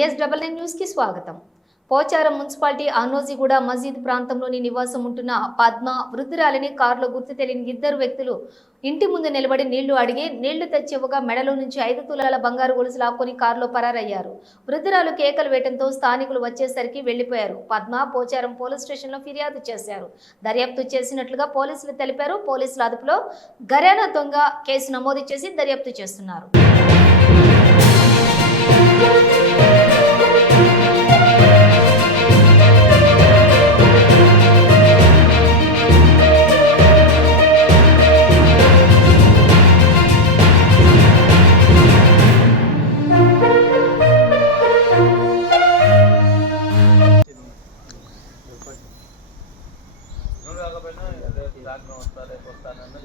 BS double nine న్యూస్కి స్వాగతం. Pocharam municipality అనోజిగూడ మసీద్ ప్రాంతంలోని నివాసం ఉంటున్న పద్మ వృద్ధురాలిని కారులో గుర్తు తెలియని ఇద్దరు వ్యక్తులు ఇంటి ముందు నిలబడి నీళ్ళు అడిగి నీళ్ళు తెచ్చివ్వగా మెడలో నుంచి ఐదు తులాల బంగారు గొలుసు లాక్కొని కారులో పరారయ్యారు. వృద్ధురాలు కేకలు వేయడంతో స్థానికులు వచ్చేసరికి వెళ్ళిపోయారు పద్మ పోచారం పోలీస్ స్టేషన్లో ఫిర్యాదు చేశారు. దర్యాప్తు చేసినట్లుగా పోలీసులు తెలిపారు. పోలీసుల అదుపులో గరేనా దొంగ కేసు నమోదు చేసి దర్యాప్తు చేస్తున్నారు. నువ్వు రేపు దాకా వస్తా రేపు వస్తానన్నా